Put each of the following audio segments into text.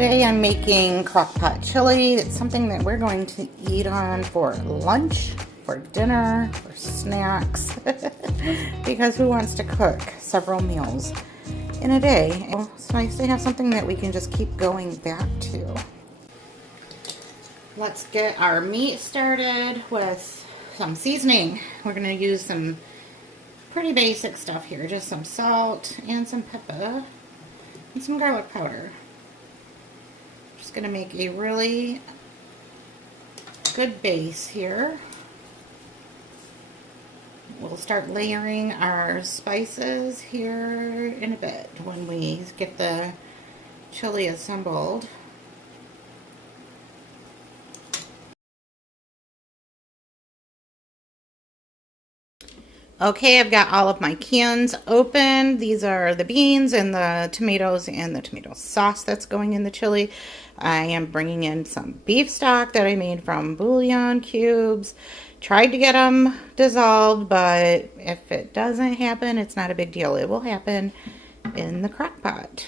Today I'm making crock-pot chili. It's something that we're going to eat on for lunch, for dinner, for snacks, because who wants to cook several meals in a day? It's nice to have something that we can just keep going back to. Let's get our meat started with some seasoning. We're going to use some pretty basic stuff here, just some salt and some pepper and some garlic powder. Just going to make a really good base here. We'll start layering our spices here in a bit when we get the chili assembled. Okay, I've got all of my cans open. These are the beans and the tomato sauce that's going in the chili. I am bringing in some beef stock that I made from bouillon cubes. Tried to get them dissolved, but if it doesn't happen, it's not a big deal. It will happen in the crock pot.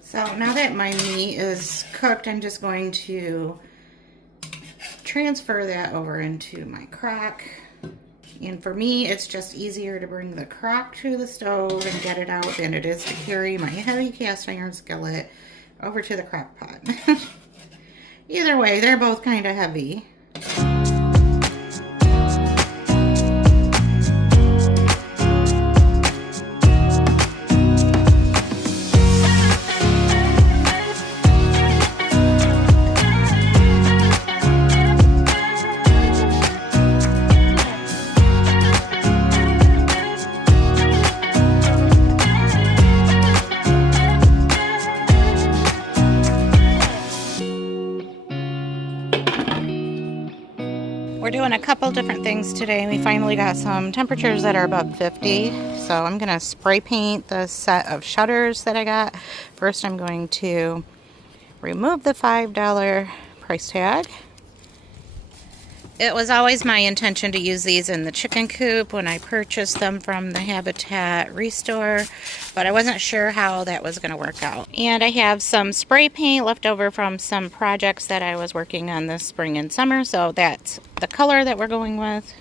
So now that my meat is cooked, I'm just going to transfer that over into my crock. And for me, it's just easier to bring the crock to the stove and get it out than it is to carry my heavy cast iron skillet over to the crock pot. Either way, they're both kind of heavy. We're doing a couple different things today. We finally got some temperatures that are above 50. So I'm going to spray paint the set of shutters that I got. First I'm going to remove the $5 price tag. It was always my intention to use these in the chicken coop when I purchased them from the Habitat Restore, but I wasn't sure how that was going to work out. And I have some spray paint left over from some projects that I was working on this spring and summer, so that's the color that we're going with.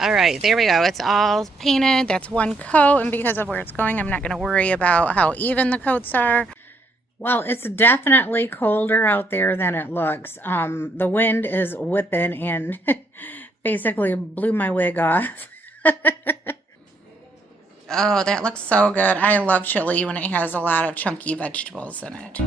Alright, there we go. It's all painted. That's one coat, and because of where it's going, I'm not going to worry about how even the coats are. Well, it's definitely colder out there than it looks. The wind is whipping and basically blew my wig off. Oh, that looks so good. I love chili when it has a lot of chunky vegetables in it.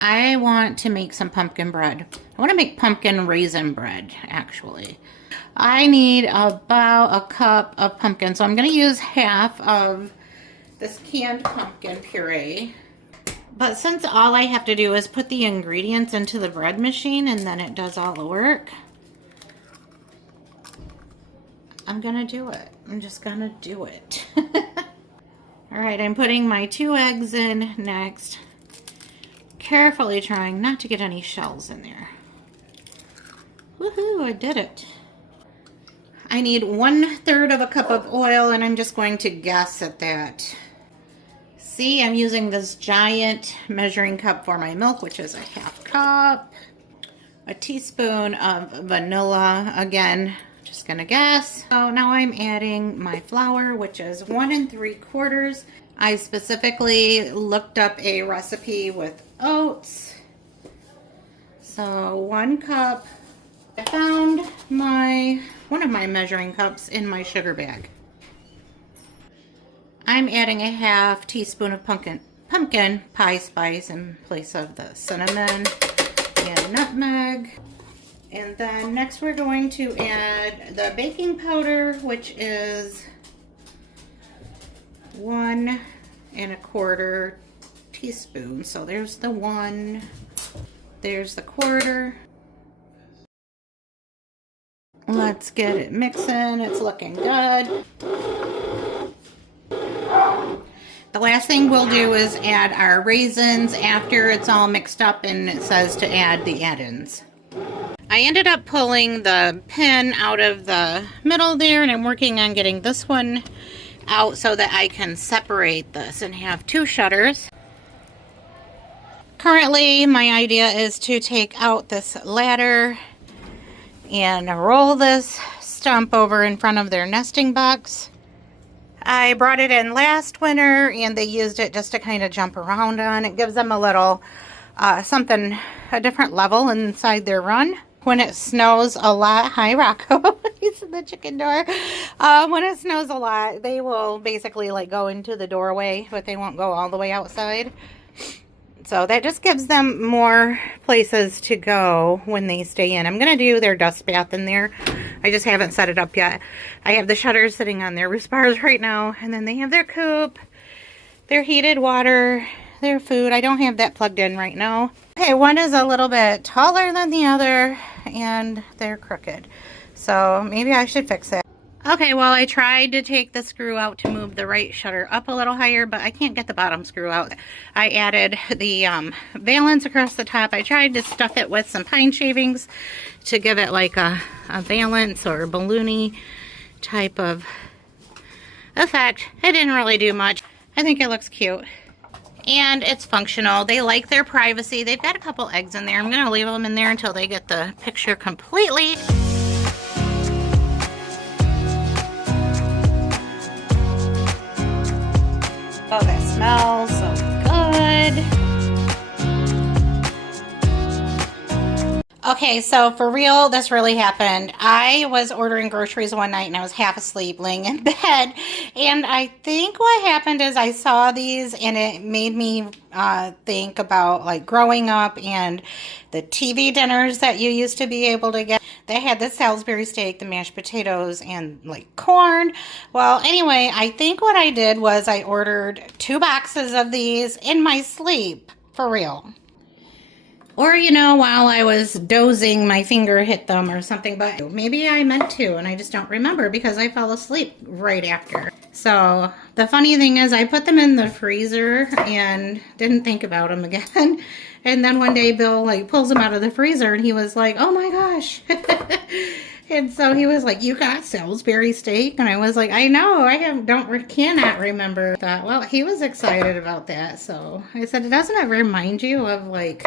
I want to make some pumpkin bread. I want to make pumpkin raisin bread, actually. I need about a cup of pumpkin, so I'm going to use half of this canned pumpkin puree. But since all I have to do is put the ingredients into the bread machine and then it does all the work, I'm going to do it. I'm just going to do it. Alright, I'm putting my 2 eggs in next. Carefully trying not to get any shells in there. Woohoo, I did it. I need 1/3 of a cup of oil, and I'm just going to guess at that. See, I'm using this giant measuring cup for my milk, which is a 1/2 cup. A teaspoon of vanilla, again, just gonna guess. So now I'm adding my flour, which is 1 3/4. I specifically looked up a recipe with oats. So 1 cup. I found one of my measuring cups in my sugar bag. I'm adding a 1/2 teaspoon of pumpkin pie spice in place of the cinnamon and nutmeg. And then next we're going to add the baking powder, which is 1 1/4 teaspoon. So there's the 1, there's the 1/4. Let's get it mixing. It's looking good. The The last thing we'll do is add our raisins after it's all mixed up and it says to add the add-ins. I ended up pulling the pin out of the middle there, and I'm working on getting this one out so that I can separate this and have two shutters. Currently, my idea is to take out this ladder and roll this stump over in front of their nesting box. I brought it in last winter and they used it just to kind of jump around on. It gives them a little a different level inside their run. When it snows a lot, hi Rocco, he's in the chicken door. When it snows a lot, they will basically like go into the doorway, but they won't go all the way outside. So that just gives them more places to go when they stay in. I'm going to do their dust bath in there. I just haven't set it up yet. I have the shutters sitting on their roost bars right now. And then they have their coop, their heated water, their food. I don't have that plugged in right now. Okay, one is a little bit taller than the other and they're crooked. So maybe I should fix it. Okay, well, I tried to take the screw out to move the right shutter up a little higher, but I can't get the bottom screw out. I added the valance across the top. I tried to stuff it with some pine shavings to give it like a valance or balloony type of effect. It didn't really do much. I think it looks cute. And it's functional. They like their privacy. They've got a couple eggs in there. I'm going to leave them in there until they get the picture completely. Oh, that smells so good. Okay, so for real, this really happened. I was ordering groceries one night and I was half asleep laying in bed. And I think what happened is I saw these and it made me think about like growing up and the TV dinners that you used to be able to get. They had the Salisbury steak, the mashed potatoes, and like corn. Well, anyway, I think what I did was I ordered 2 boxes of these in my sleep, for real. Or, you know, while I was dozing, my finger hit them or something, but maybe I meant to, and I just don't remember because I fell asleep right after. So the funny thing is I put them in the freezer and didn't think about them again. And then one day Bill like pulls them out of the freezer and he was like, oh my gosh. And so he was like, you got Salisbury steak? And I was like, I know, cannot remember that. Well, he was excited about that. So I said, doesn't it remind you of like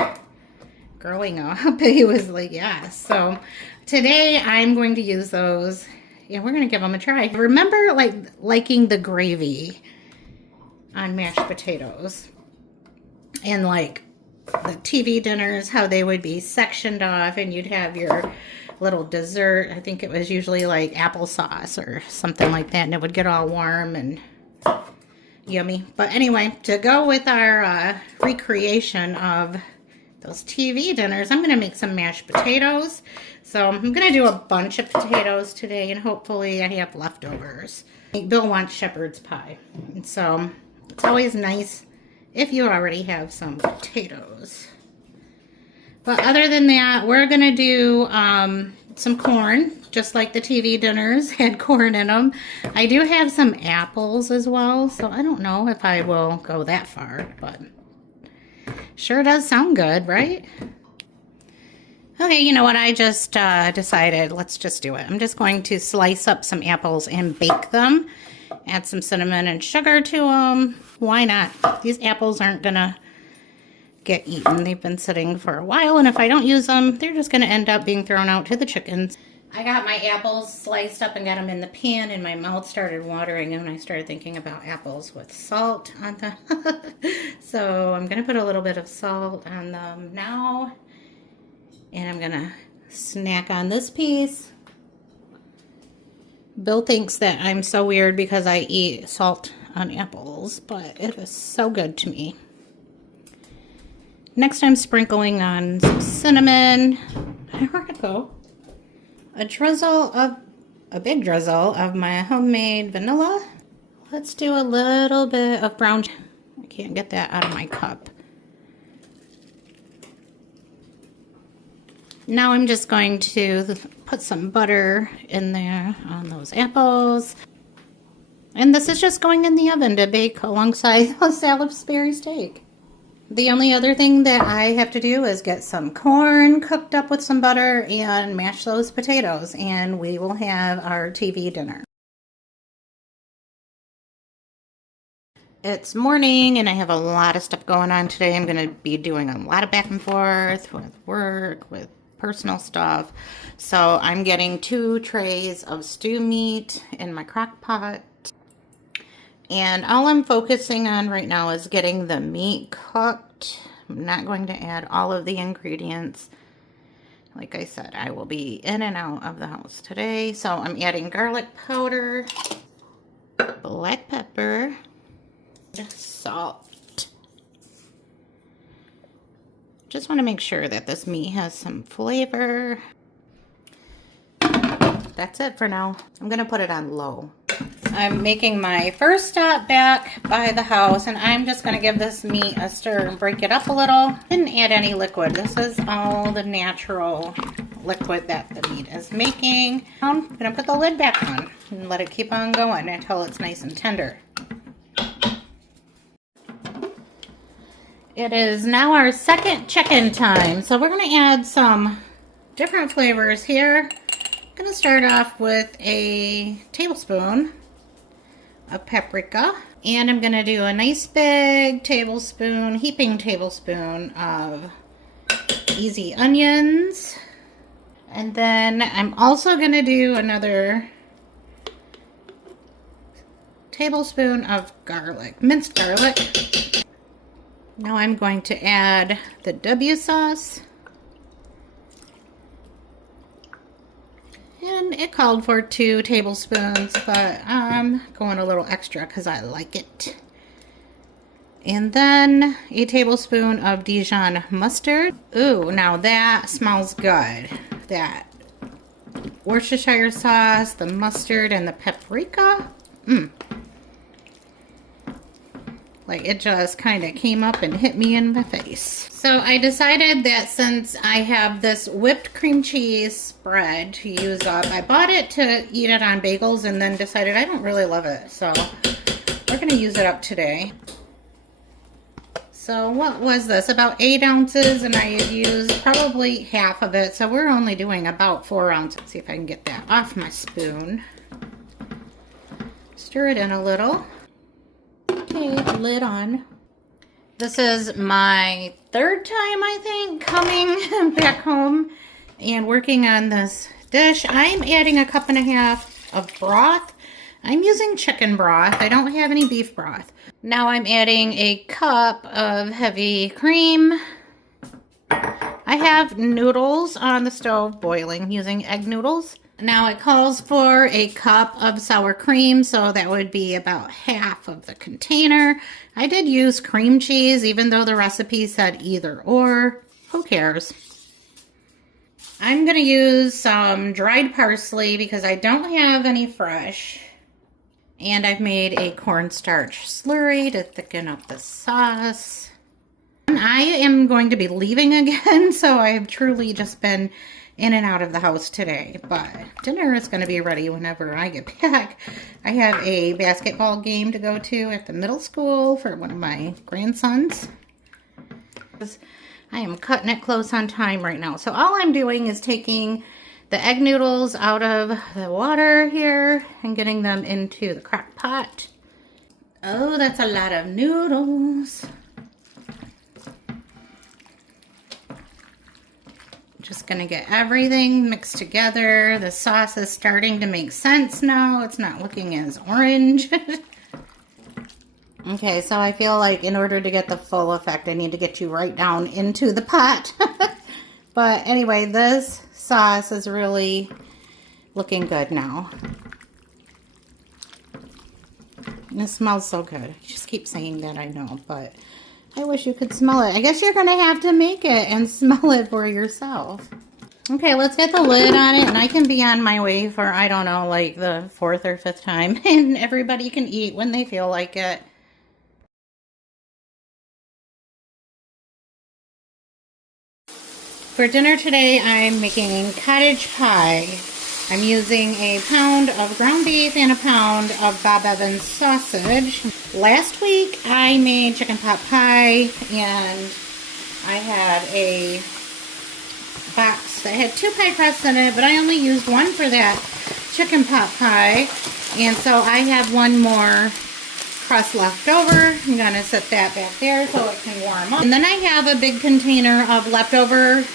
growing up? He was like, yes. So today I'm going to use those and we're going to give them a try. Remember like liking the gravy on mashed potatoes and like the TV dinners, how they would be sectioned off and you'd have your little dessert. I think it was usually like applesauce or something like that, and it would get all warm and yummy. But anyway, to go with our recreation of those TV dinners, I'm going to make some mashed potatoes. So I'm going to do a bunch of potatoes today, and hopefully I have leftovers. Bill wants shepherd's pie, and so it's always nice if you already have some potatoes. But other than that, we're going to do some corn, just like the TV dinners had corn in them. I do have some apples as well, so I don't know if I will go that far, but sure does sound good, right? Okay, you know what? I just decided, let's just do it. I'm just going to slice up some apples and bake them. Add some cinnamon and sugar to them. Why not? These apples aren't going to get eaten. They've been sitting for a while, and if I don't use them, they're just going to end up being thrown out to the chickens. I got my apples sliced up and got them in the pan, and my mouth started watering, and I started thinking about apples with salt on them. So I'm going to put a little bit of salt on them now, and I'm going to snack on this piece. Bill thinks that I'm so weird because I eat salt on apples, but it is so good to me. Next, I'm sprinkling on some cinnamon. Where'd it go? A big drizzle of my homemade vanilla. Let's do a little bit of brown. I can't get that out of my cup. Now I'm just going to put some butter in there on those apples. And this is just going in the oven to bake alongside the Salisbury steak. The only other thing that I have to do is get some corn cooked up with some butter and mash those potatoes, and we will have our TV dinner. It's morning and I have a lot of stuff going on today. I'm going to be doing a lot of back and forth with work, with personal stuff. So I'm getting 2 trays of stew meat in my crock pot. And all I'm focusing on right now is getting the meat cooked. I'm not going to add all of the ingredients. Like I said, I will be in and out of the house today. So I'm adding garlic powder, black pepper, salt. Just want to make sure that this meat has some flavor. That's it for now. I'm going to put it on low. I'm making my first stop back by the house, and I'm just going to give this meat a stir and break it up a little. Didn't add any liquid. This is all the natural liquid that the meat is making. I'm going to put the lid back on and let it keep on going until it's nice and tender. It is now our second check-in time, so we're going to add some different flavors here. I'm going to start off with a tablespoon of paprika, and I'm going to do a nice big tablespoon, heaping tablespoon of easy onions, and then I'm also going to do another tablespoon of garlic, minced garlic. Now I'm going to add the W sauce. And it called for 2 tablespoons, but I'm going a little extra because I like it. And then a tablespoon of Dijon mustard. Ooh, now that smells good. That Worcestershire sauce, the mustard, and the paprika. Like, it just kind of came up and hit me in the face. So I decided that since I have this whipped cream cheese spread to use up, I bought it to eat it on bagels and then decided I don't really love it. So we're going to use it up today. So what was this? About 8 ounces, and I used probably half of it. So we're only doing about 4 ounces. See if I can get that off my spoon. Stir it in a little. Okay, lid on. This is my 3rd time, I think, coming back home and working on this dish. I'm adding a 1.5 cups of broth. I'm using chicken broth. I don't have any beef broth. Now I'm adding a cup of heavy cream. I have noodles on the stove boiling using egg noodles. Now it calls for a cup of sour cream, so that would be about half of the container. I did use cream cheese, even though the recipe said either or. Who cares? I'm going to use some dried parsley because I don't have any fresh. And I've made a cornstarch slurry to thicken up the sauce. And I am going to be leaving again, so I have truly just been in and out of the house today, but dinner is going to be ready whenever I get back. I have a basketball game to go to at the middle school for one of my grandsons. I am cutting it close on time right now. So all I'm doing is taking the egg noodles out of the water here and getting them into the crock pot. Oh, that's a lot of noodles. Just gonna get everything mixed together. The sauce is starting to make sense now. It's not looking as orange. Okay, so I feel like in order to get the full effect, I need to get you right down into the pot. But anyway, this sauce is really looking good now. And it smells so good. I just keep saying that, I know, but I wish you could smell it. I guess you're going to have to make it and smell it for yourself. Okay, let's get the lid on it, and I can be on my way for, I don't know, like the 4th or 5th time, and everybody can eat when they feel like it. For dinner today, I'm making cottage pie. I'm using a pound of ground beef and a pound of Bob Evans sausage. Last week I made chicken pot pie, and I had a box that had 2 pie crusts in it, but I only used one for that chicken pot pie, and so I have one more crust left over. I'm going to set that back there so it can warm up. And then I have a big container of leftover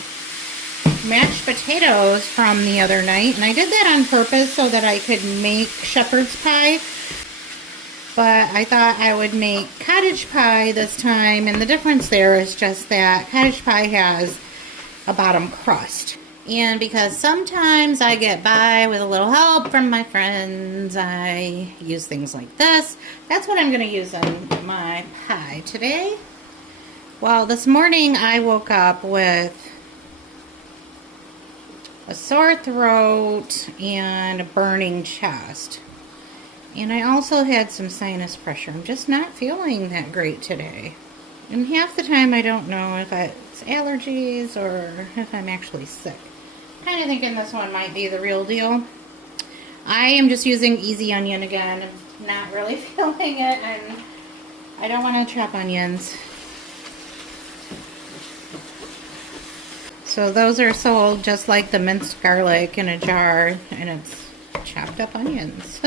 mashed potatoes from the other night, and I did that on purpose so that I could make shepherd's pie, but I thought I would make cottage pie this time, and the difference there is just that cottage pie has a bottom crust. And because sometimes I get by with a little help from my friends, I use things like this. That's what I'm going to use in my pie today. Well, this morning I woke up with a sore throat and a burning chest. And I also had some sinus pressure. I'm just not feeling that great today. And half the time I don't know if it's allergies or if I'm actually sick. Kind of thinking this one might be the real deal. I am just using easy onion again. I'm not really feeling it, and I don't want to chop onions. So those are sold just like the minced garlic in a jar, and it's chopped up onions.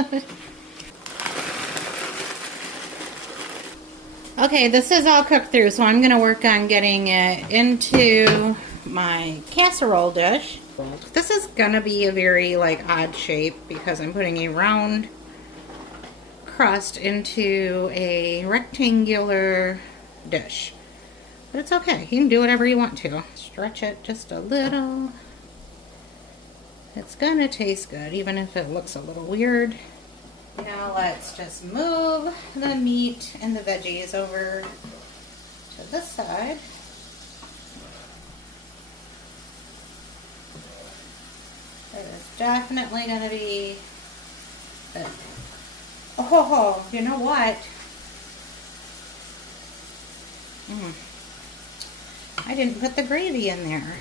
Okay, this is all cooked through, so I'm going to work on getting it into my casserole dish. This is going to be a very odd shape because I'm putting a round crust into a rectangular dish. But it's okay. You can do whatever you want to. Stretch it just a little. It's going to taste good even if it looks a little weird. Now let's just move the meat and the veggies over to this side. There's definitely going to be oh, you know what? I didn't put the gravy in there.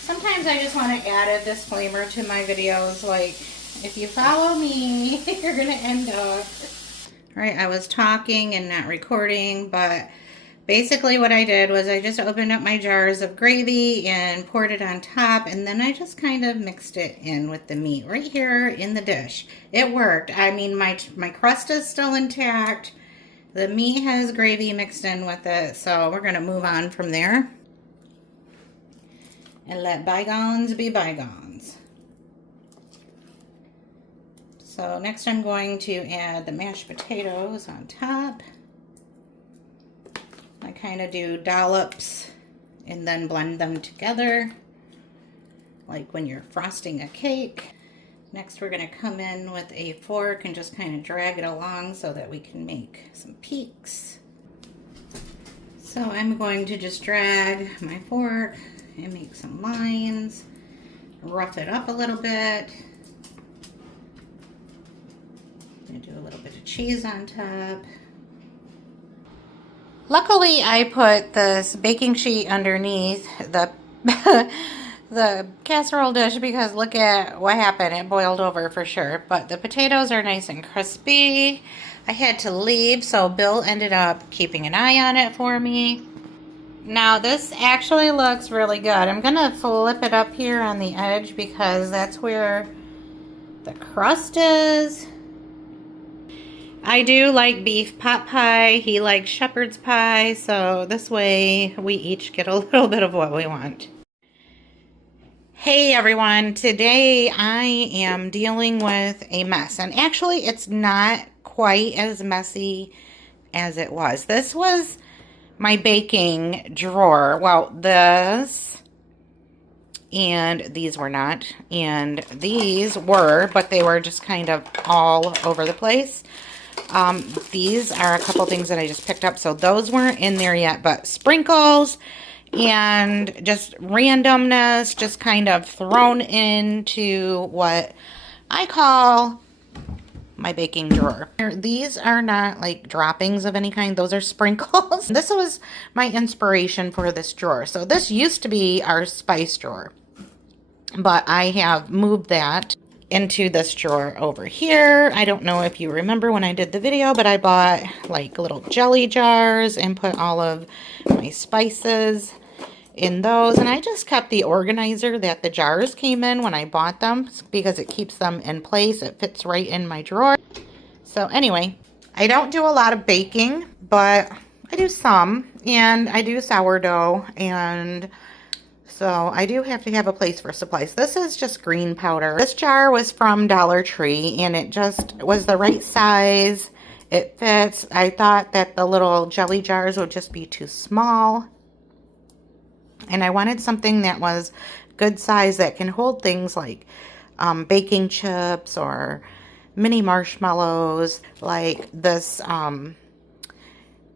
Sometimes I just want to add a disclaimer to my videos, like, if you follow me, you're going to end up... Alright, I was talking and not recording, but basically what I did was I just opened up my jars of gravy and poured it on top, and then I just kind of mixed it in with the meat right here in the dish. It worked. I mean, my crust is still intact. The meat has gravy mixed in with it, so we're going to move on from there and let bygones be bygones. So next I'm going to add the mashed potatoes on top. I kind of do dollops and then blend them together, like when you're frosting a cake. Next we're going to come in with a fork and just kind of drag it along so that we can make some peaks. So I'm going to just drag my fork and make some lines, rough it up a little bit. I'm going to do a little bit of cheese on top. Luckily, I put this baking sheet underneath the the casserole dish because look at what happened. It boiled over for sure. But the potatoes are nice and crispy. I had to leave, so Bill ended up keeping an eye on it for me. Now, this actually looks really good. I'm going to flip it up here on the edge because that's where the crust is. I do like beef pot pie. He likes shepherd's pie. So this way we each get a little bit of what we want. Hey everyone. Today I am dealing with a mess. And actually it's not quite as messy as it was. This was my baking drawer. Well, this and these were not. And these were, but they were just kind of all over the place. These are a couple things that I just picked up, so those weren't in there yet, but sprinkles and just randomness just kind of thrown into what I call my baking drawer. These are not like droppings of any kind, those are sprinkles. This was my inspiration for this drawer. So this used to be our spice drawer, but I have moved that. into this drawer over here. I don't know if you remember when I did the video, but I bought like little jelly jars and put all of my spices in those. And I just kept the organizer that the jars came in when I bought them because it keeps them in place. It fits right in my drawer. So anyway, I don't do a lot of baking, but I do some, and I do sourdough, and so I do have to have a place for supplies. This is just green powder. This jar was from Dollar Tree, and it just was the right size. It fits. I thought that the little jelly jars would just be too small, and I wanted something that was good size that can hold things like baking chips or mini marshmallows, like this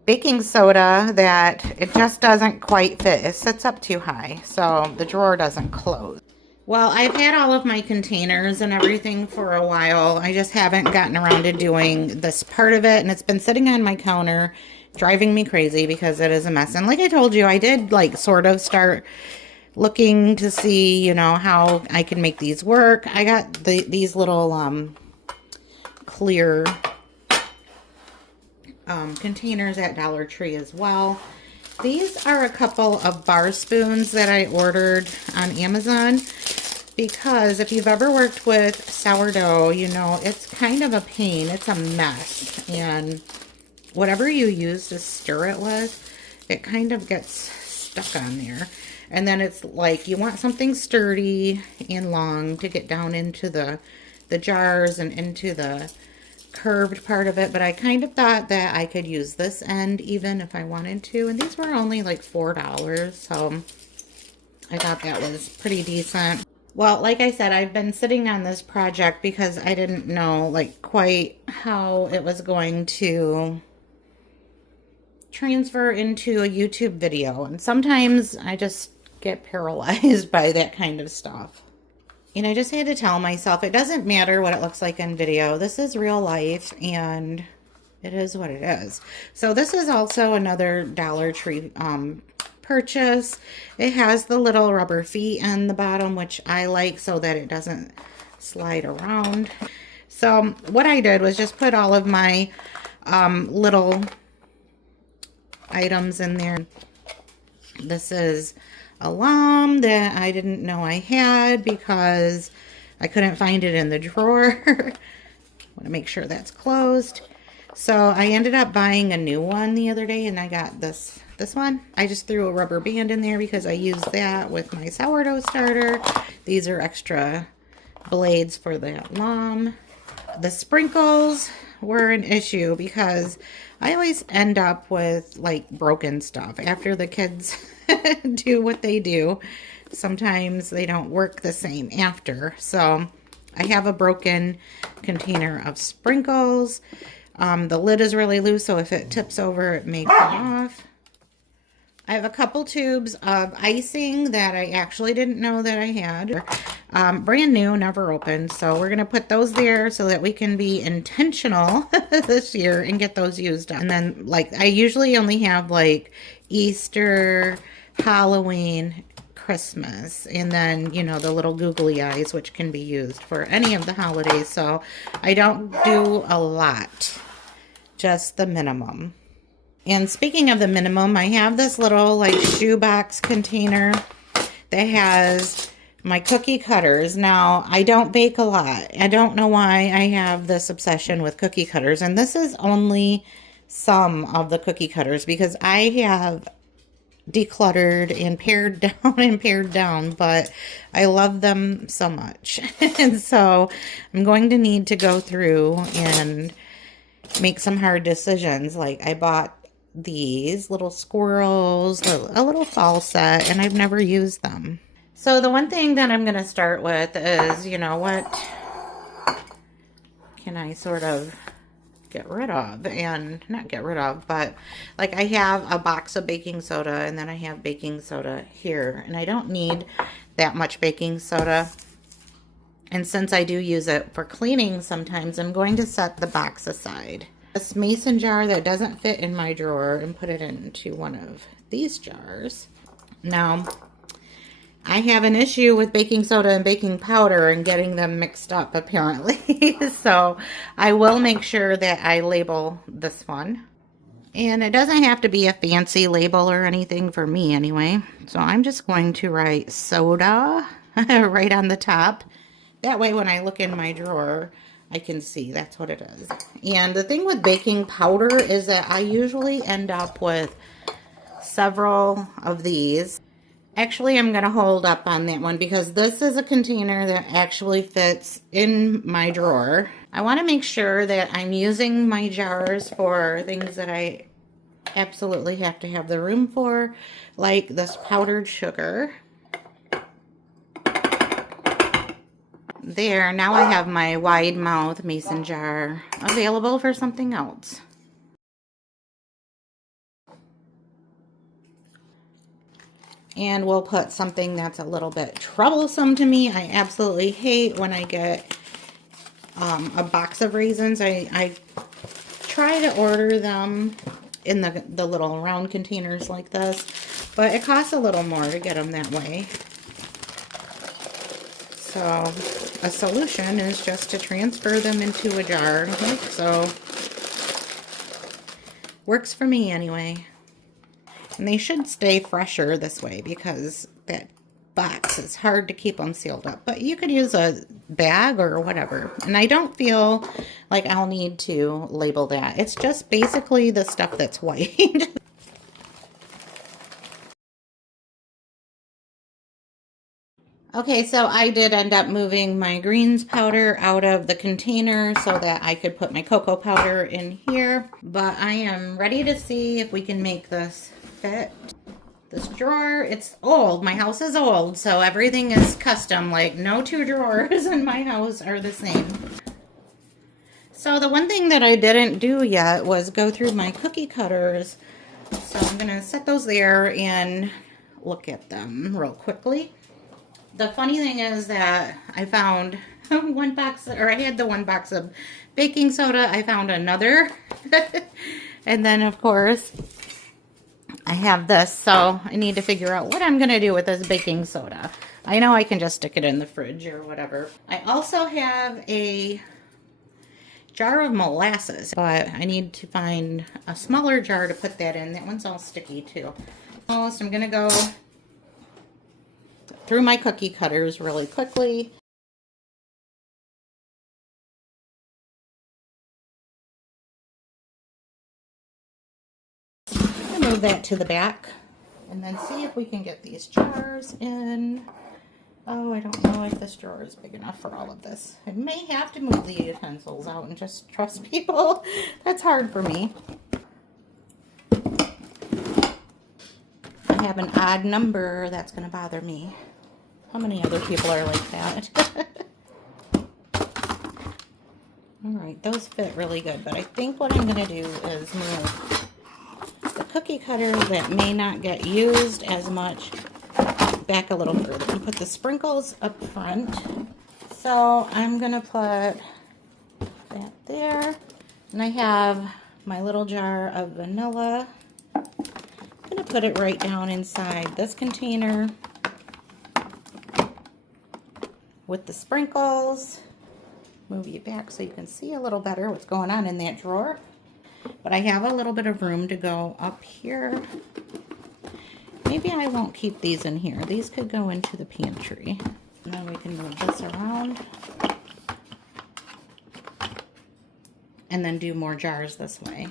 baking soda that it just doesn't quite fit. It sits up too high, so the drawer doesn't close. Well, I've had all of my containers and everything for a while. I just haven't gotten around to doing this part of it, and it's been sitting on my counter driving me crazy because it is a mess. And like I told you, I did like sort of start looking to see, you know, how I can make these work. I got these little clear containers at Dollar Tree as well. These are a couple of bar spoons that I ordered on Amazon because if you've ever worked with sourdough, you know it's kind of a pain. It's a mess, and whatever you use to stir it with, it kind of gets stuck on there. And then it's like you want something sturdy and long to get down into the jars and into the curved part of it, but I kind of thought that I could use this end even if I wanted to, and these were only like $4, so I thought that was pretty decent. Well, like I said, I've been sitting on this project because I didn't know like quite how it was going to transfer into a YouTube video, and sometimes I just get paralyzed by that kind of stuff. And I just had to tell myself, it doesn't matter what it looks like in video. This is real life, and it is what it is. So this is also another Dollar Tree purchase. It has the little rubber feet on the bottom, which I like so that it doesn't slide around. So what I did was just put all of my little items in there. This is a lamb that I didn't know I had because I couldn't find it in the drawer. I want to make sure that's closed. So I ended up buying a new one the other day, and I got this one. I just threw a rubber band in there because I used that with my sourdough starter. These are extra blades for the lamb. The sprinkles were an issue because I always end up with like broken stuff after the kids do what they do. Sometimes they don't work the same after. So I have a broken container of sprinkles. The lid is really loose, so if it tips over, it may come off. I have a couple tubes of icing that I actually didn't know that I had. Brand new, never opened. So we're going to put those there so that we can be intentional this year and get those used up. And then, like, I usually only have, like, Easter, Halloween, Christmas, and then, you know, the little googly eyes, which can be used for any of the holidays. So I don't do a lot, just the minimum. And speaking of the minimum, I have this little like shoebox container that has my cookie cutters. Now, I don't bake a lot. I don't know why I have this obsession with cookie cutters. And this is only some of the cookie cutters because I have decluttered and pared down and pared down, but I love them so much. And so I'm going to need to go through and make some hard decisions. Like I bought these little squirrels, a little fall set, and I've never used them. So the one thing that I'm going to start with is, you know, what can I sort of get rid of, and not get rid of, but like I have a box of baking soda, and then I have baking soda here, and I don't need that much baking soda. And since I do use it for cleaning sometimes, I'm going to set the box aside. This mason jar that doesn't fit in my drawer and put it into one of these jars. Now, I have an issue with baking soda and baking powder and getting them mixed up, apparently. So I will make sure that I label this one. And it doesn't have to be a fancy label or anything for me anyway. So I'm just going to write soda right on the top. That way when I look in my drawer, I can see that's what it is. And the thing with baking powder is that I usually end up with several of these. Actually, I'm going to hold up on that one because this is a container that actually fits in my drawer. I want to make sure that I'm using my jars for things that I absolutely have to have the room for, like this powdered sugar. There, now I have my wide mouth mason jar available for something else. And we'll put something that's a little bit troublesome to me. I absolutely hate when I get a box of raisins. I try to order them in the little round containers like this, but it costs a little more to get them that way. So a solution is just to transfer them into a jar, like so. Works for me anyway. And they should stay fresher this way because that box is hard to keep them sealed up. But you could use a bag or whatever. And I don't feel like I'll need to label that. It's just basically the stuff that's white. Okay, so I did end up moving my greens powder out of the container so that I could put my cocoa powder in here. But I am ready to see if we can make this fit. This drawer, it's old. My house is old, so everything is custom. Like, no two drawers in my house are the same. So the one thing that I didn't do yet was go through my cookie cutters. So I'm going to set those there and look at them real quickly. The funny thing is that I found one box, or I had the one box of baking soda. I found another. And then, of course, I have this. So I need to figure out what I'm going to do with this baking soda. I know I can just stick it in the fridge or whatever. I also have a jar of molasses, but I need to find a smaller jar to put that in. That one's all sticky too. So I'm going to go through my cookie cutters really quickly. I'll move that to the back and then see if we can get these jars in. Oh, I don't know if this drawer is big enough for all of this. I may have to move the utensils out and just trust people. That's hard for me. I have an odd number that's going to bother me. How many other people are like that? Alright, those fit really good, but I think what I'm going to do is move the cookie cutters that may not get used as much back a little further and put the sprinkles up front. So I'm going to put that there. And I have my little jar of vanilla. I'm going to put it right down inside this container with the sprinkles. Move you back so you can see a little better what's going on in that drawer. But I have a little bit of room to go up here. Maybe I won't keep these in here. These could go into the pantry. And then we can move this around. And then do more jars this way.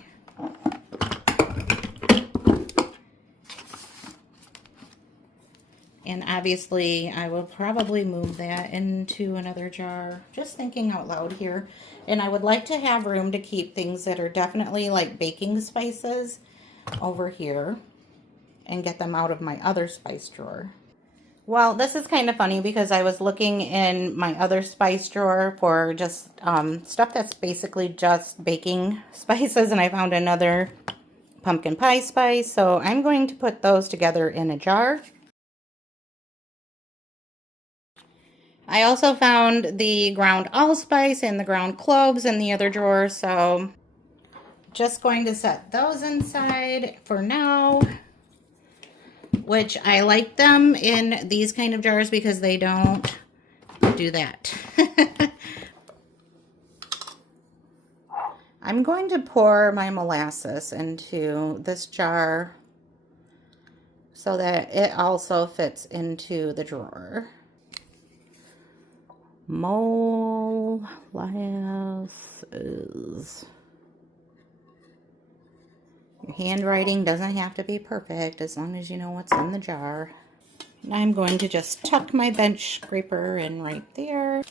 And obviously, I will probably move that into another jar. Just thinking out loud here. And I would like to have room to keep things that are definitely like baking spices over here. And get them out of my other spice drawer. Well, this is kind of funny because I was looking in my other spice drawer for just stuff that's basically just baking spices. And I found another pumpkin pie spice. So I'm going to put those together in a jar. I also found the ground allspice and the ground cloves in the other drawer, so just going to set those inside for now. which I like them in these kind of jars because they don't do that. I'm going to pour my molasses into this jar so that it also fits into the drawer. Molasses. Your handwriting doesn't have to be perfect as long as you know what's in the jar. And I'm going to just tuck my bench scraper in right there.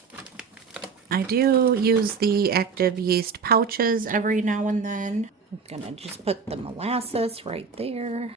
I do use the active yeast pouches every now and then. I'm gonna just put the molasses right there.